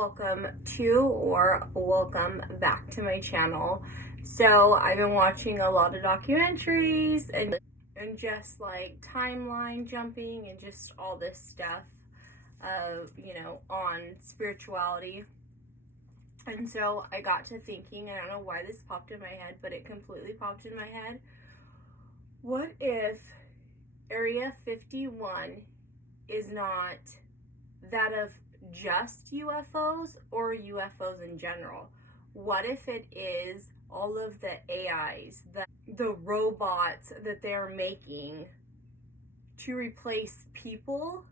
welcome to or welcome back to my channel. So I've been watching a lot of documentaries and just like timeline jumping and just all this stuff on spirituality. And so I got to thinking, I don't know why this popped in my head, but it completely popped in my head. What if Area 51 is not that of just UFOs or UFOs in general? What if it is all of the AIs, the robots that they're making to replace people?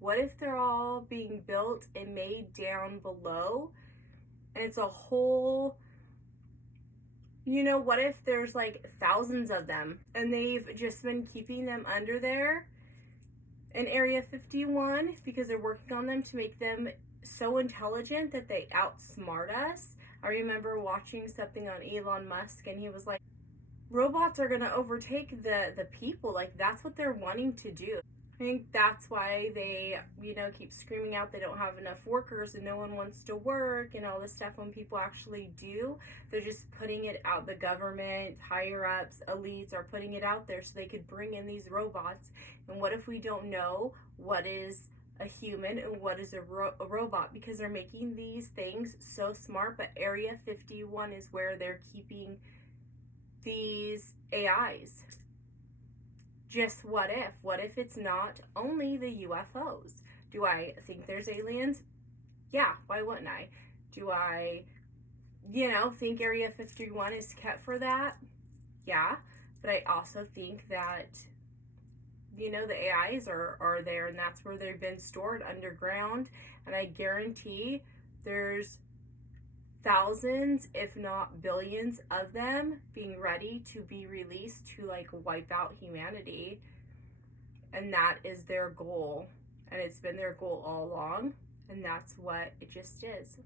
What if they're all being built and made down below? And it's a whole, what if there's like thousands of them and they've just been keeping them under there in Area 51 because they're working on them to make them so intelligent that they outsmart us? I remember watching something on Elon Musk and he was like, robots are going to overtake the people. Like, that's what they're wanting to do. I think that's why they, keep screaming out they don't have enough workers and no one wants to work and all this stuff. When people actually do, they're just putting it out. The government, higher ups, elites are putting it out there so they could bring in these robots. And what if we don't know what is a human and what is a robot? Because they're making these things so smart, but Area 51 is where they're keeping these AIs. Just what if? What if it's not only the UFOs? Do I think there's aliens? Yeah, why wouldn't I? Do I, think Area 51 is kept for that? Yeah, but I also think that, the AIs are there and that's where they've been stored underground. And I guarantee there's thousands, if not billions of them being ready to be released to like wipe out humanity. And that is their goal. And it's been their goal all along. And that's what it just is.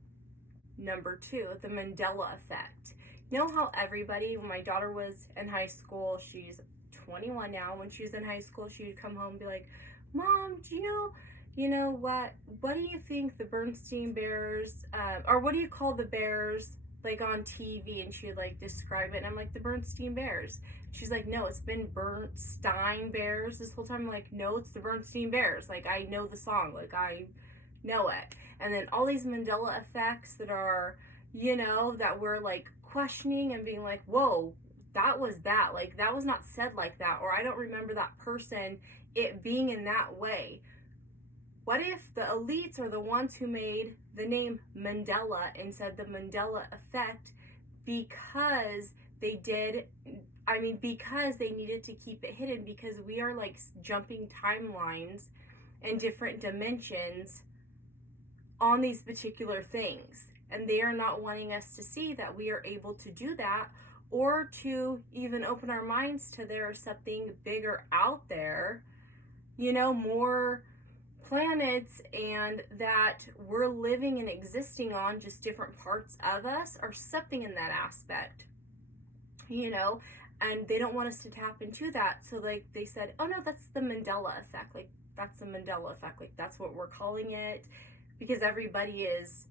Number 2, the Mandela Effect. You know how everybody, when my daughter was in high school, she's 21 now, when she was in high school, she would come home and be like, Mom, do you know what do you think the Bernstein Bears, or what do you call the Bears, like on TV? And she would like describe it, and I'm like, the Bernstein Bears. She's like, no, it's been Bernstein Bears this whole time. I'm like, no, it's the Bernstein Bears. Like, I know the song, like I know it. And then all these Mandela effects that are, that we're like questioning and being like, whoa, that was that, like that was not said like that, or I don't remember that person it being in that way. What if the elites are the ones who made the name Mandela and said the Mandela Effect because because they needed to keep it hidden, because we are like jumping timelines and different dimensions on these particular things. And they are not wanting us to see that we are able to do that, or to even open our minds to there is something bigger out there, more planets, and that we're living and existing on, just different parts of us or something in that aspect, and they don't want us to tap into that. So like they said, oh no, that's the Mandela Effect, like that's the Mandela Effect, like that's what we're calling it, because everybody is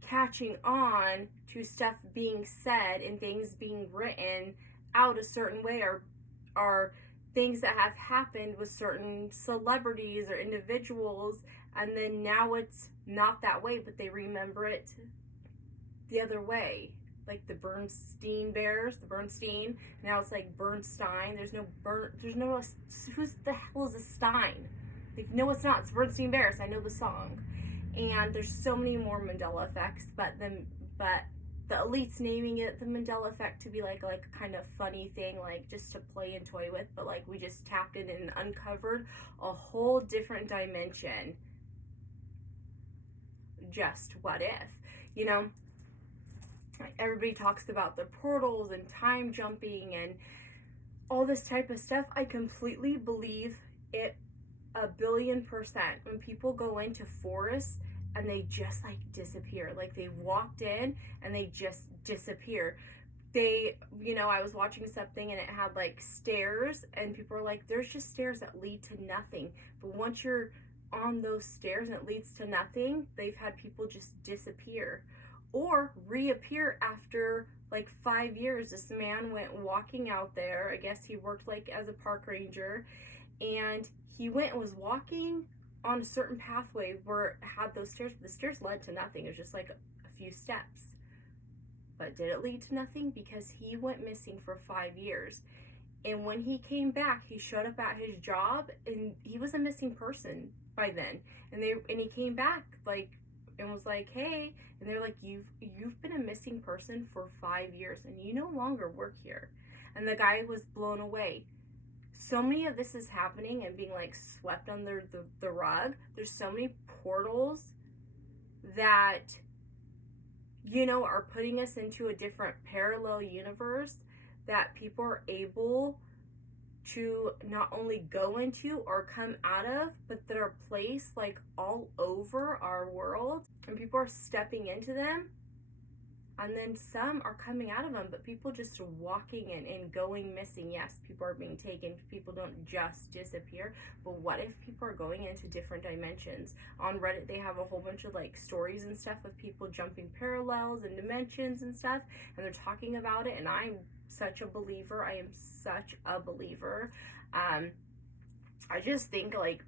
catching on to stuff being said and things being written out a certain way, or things that have happened with certain celebrities or individuals, and then now it's not that way, but they remember it the other way. Like the Bernstein Bears, the Bernstein, now it's like Bernstein. There's no, who's the hell is a Stein? Like, no, it's not. It's Bernstein Bears. I know the song. And there's so many more Mandela effects, but the elites naming it the Mandela Effect to be like a kind of funny thing, like just to play and toy with, but like we just tapped in and uncovered a whole different dimension. Just what if, everybody talks about the portals and time jumping and all this type of stuff. I completely believe it 1,000,000,000%. When people go into forests and they just like disappear, like they walked in and they just disappear. I was watching something and it had like stairs, and people are like, there's just stairs that lead to nothing, but once you're on those stairs and it leads to nothing. They've had people just disappear or reappear after like 5 years. This man went walking out there. I guess he worked like as a park ranger, and he went and was walking on a certain pathway where it had those stairs, but the stairs led to nothing. It was just like a few steps. But did it lead to nothing? Because he went missing for 5 years. And when he came back, he showed up at his job, and he was a missing person by then. And he came back like and was like, "Hey," and they're like, "You've been a missing person for 5 years, and you no longer work here." And the guy was blown away. So many of this is happening and being like swept under the rug. There's so many portals that, you know, are putting us into a different parallel universe that people are able to not only go into or come out of, but that are placed like all over our world, and people are stepping into them, and then some are coming out of them, but people just are walking in and going missing. Yes, people are being taken. People don't just disappear, but what if people are going into different dimensions? On Reddit, they have a whole bunch of like stories and stuff of people jumping parallels and dimensions and stuff, and they're talking about it, and I'm such a believer. I am such a believer. I just think like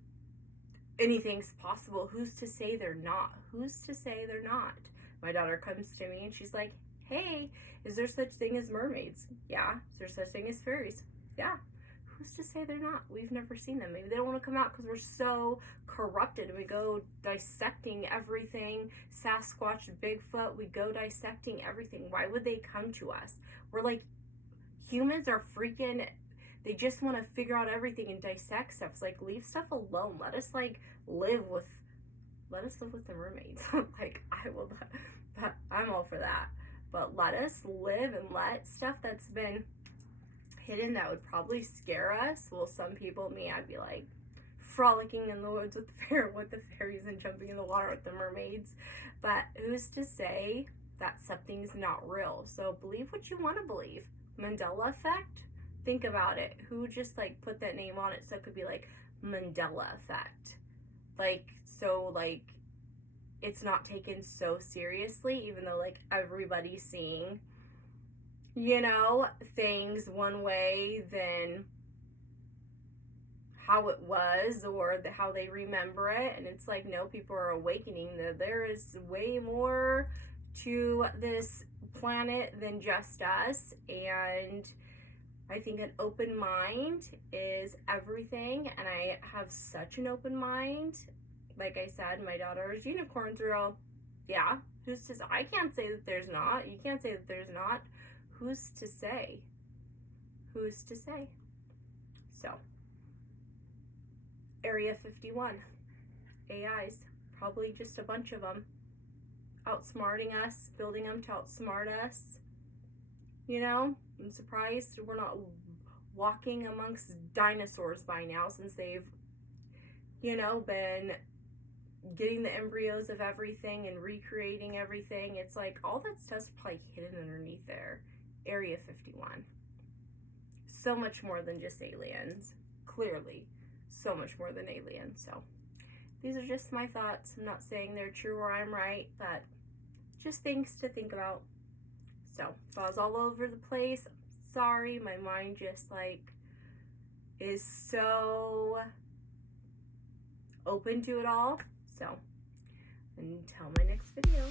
anything's possible. Who's to say they're not? Who's to say they're not? My daughter comes to me and she's like, "Hey, is there such thing as mermaids?" "Yeah." "Is there such thing as fairies?" "Yeah." Who's to say they're not? We've never seen them. Maybe they don't want to come out because we're so corrupted, and we go dissecting everything. Sasquatch, Bigfoot, we go dissecting everything. Why would they come to us? We're like, humans are freaking, they just want to figure out everything and dissect stuff. It's like, leave stuff alone. Let us live with the mermaids. Like, I'm all for that. But let us live and let stuff that's been hidden that would probably scare us. Well, some people, me, I'd be like frolicking in the woods with the fairies and jumping in the water with the mermaids. But who's to say that something's not real? So believe what you want to believe. Mandela Effect, think about it. Who just like put that name on it so it could be like Mandela Effect? So it's not taken so seriously, even though like everybody's seeing, you know, things one way than how it was or how they remember it. And it's like, no, people are awakening that there is way more to this planet than just us. And I think an open mind is everything, and I have such an open mind. Like I said, my daughter's unicorns real. Yeah, who's to say? I can't say that there's not. You can't say that there's not. Who's to say? Who's to say? So, Area 51. AIs. Probably just a bunch of them. Outsmarting us. Building them to outsmart us. You know? I'm surprised we're not walking amongst dinosaurs by now, since they've, you know, been getting the embryos of everything and recreating everything. It's like all that stuff's probably hidden underneath there. Area 51. So much more than just aliens. Clearly, so much more than aliens. So, these are just my thoughts. I'm not saying they're true or I'm right, but just things to think about. So, if I was all over the place, sorry. My mind just like is so open to it all. So, until my next video.